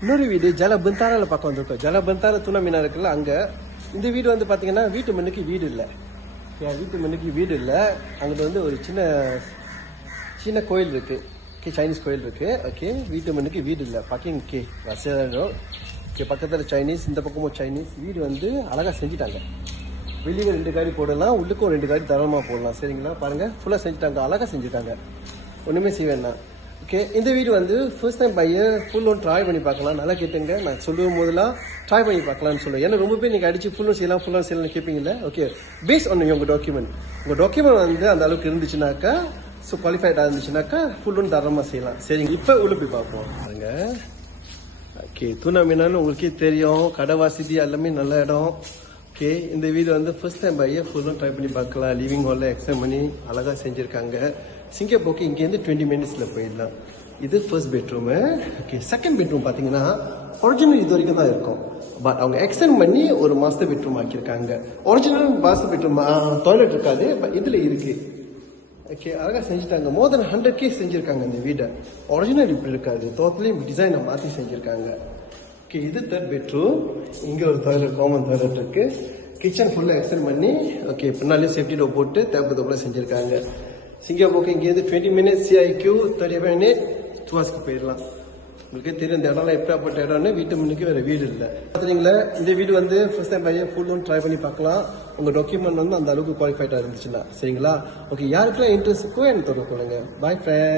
இன்னொரு வீடு ஜலபந்தாரால பார்க்க வந்திருக்கோம். ஜலபந்தார துணை மீனா இருக்குல்ல, அங்க இந்த வீடு வந்து பாத்தீங்கன்னா வீட்டு மண்ணுக்கு வீடு இல்லை. வீட்டு மண்ணுக்கு வீடு இல்லை. அங்கிட்ட வந்து ஒரு சின்ன சின்ன கோயில் இருக்கு. ஓகே, சைனீஸ் கோயில் இருக்கு. ஓகே, வீட்டு மண்ணுக்கு வீடு இல்லை. பார்க்கிங் ஓகே வசதியாக. ஓகே, பக்கத்தில் சைனீஸ், இந்த பக்கமும் சைனீஸ். வீடு வந்து அழகா செஞ்சுட்டாங்க. வெளியே 2 காடி போடலாம், உள்ளுக்கும் 2 காடி தரமா போடலாம். சரிங்களா, பாருங்க ஃபுல்லா செஞ்சுட்டாங்க, அழகா செஞ்சுட்டாங்க. ஒண்ணுமே செய்ய வேண்டாம். ஓகே, இந்த வீடு வந்து ஃபர்ஸ்ட் டைம் பையன் ஃபுல் லோன் ட்ரை பண்ணி பார்க்கலாம். நல்லா கேட்டுங்க, நான் சொல்லும் போதெல்லாம் ட்ரை பண்ணி பார்க்கலாம்னு சொல்லுவேன். ஏன்னா ரொம்ப பேர் நீங்கள் அடிச்சு ஃபுல் லோன் செய்யலாம் ஃபுல் லோன் செய்யலாம்னு கேட்பீங்கல்ல. ஓகே, பேஸ் ஒன்று உங்கள் டாக்குமெண்ட். உங்கள் டாக்குமெண்ட் வந்து அந்த அளவுக்கு இருந்துச்சுனாக்கா, ஸோ குவாலிஃபைடாக இருந்துச்சுனாக்கா ஃபுல் லோன் தாராளமாக செய்யலாம். சரிங்க, இப்போ உள்ள போய் பார்ப்போம். பாருங்க. ஓகே, தூணா மீனான்னு உங்களுக்கே தெரியும், கடை வசதி எல்லாமே நல்ல இடம். ஓகே, இந்த வீடு வந்து ஃபர்ஸ்ட் டைம் பையன் ஃபுல் லோன் ட்ரை பண்ணி பார்க்கலாம். லிவிங் ஹாலில் எக்ஸ்டெண்ட் பண்ணி அழகாக செஞ்சுருக்காங்க. சிங்கப்பூருக்கு இங்கேருந்து 20 மினிட்ஸில் போயிடலாம். இது first bedroom. Okay, second bedroom பார்த்தீங்கன்னா ஒரிஜினல் இது வரைக்கும் தான் இருக்கும். பட் அவங்க எக்ஸ்டெண்ட் பண்ணி ஒரு மாஸ்டர் பெட்ரூம் ஆக்கியிருக்காங்க. ஒரிஜினல் மாஸ்டர் பெட்ரூம் டாய்லெட் இருக்காது, பட் இதில் இருக்கு. ஓகே, அழகாக செஞ்சுட்டாங்க. மோர் தென் 100K செஞ்சுருக்காங்க இந்த வீடை. ஒரிஜினல் இப்படி இருக்காது, டோட்டலி டிசைனை மாற்றி செஞ்சுருக்காங்க. ஓகே, இது தேர்ட் பெட்ரூம். இங்கே ஒரு டாய்லெட், காமன் டாய்லெட் இருக்கு. கிச்சன் ஃபுல்லாக எக்ஸ்டெண்ட் பண்ணி ஓகே பின்னாலே சேஃப்டி டோர் போட்டு தேப்பத்தோட செஞ்சுருக்காங்க. சிங்கப்பூருக்கு இங்கேருந்து 20 மினிட்ஸ், சிஐக்யூ 35 மினிட் டுவாஸ்க்கு போயிடலாம். உங்களுக்கே தெரியும் இந்த இடம்லாம் எப்படிப்பட்ட இடம்னு. வீட்டு முன்னுக்கு வேறு வீடு இல்லை. பார்த்தீங்களா, இந்த வீடு வந்து ஃபர்ஸ்ட் டைம் பையன் ஃபுல் லோன் ட்ரை பண்ணி பார்க்கலாம். உங்கள் டாக்குமெண்ட் வந்து அந்த அளவுக்கு குவாலிஃபைடாக இருந்துச்சுன்னா. சரிங்களா, ஓகே, யாருக்கெல்லாம் இன்ட்ரெஸ்ட் இருக்கோ எனக்கு தொடர்பு கொள்ளுங்க. பாய் ஃப்ரெண்ட்.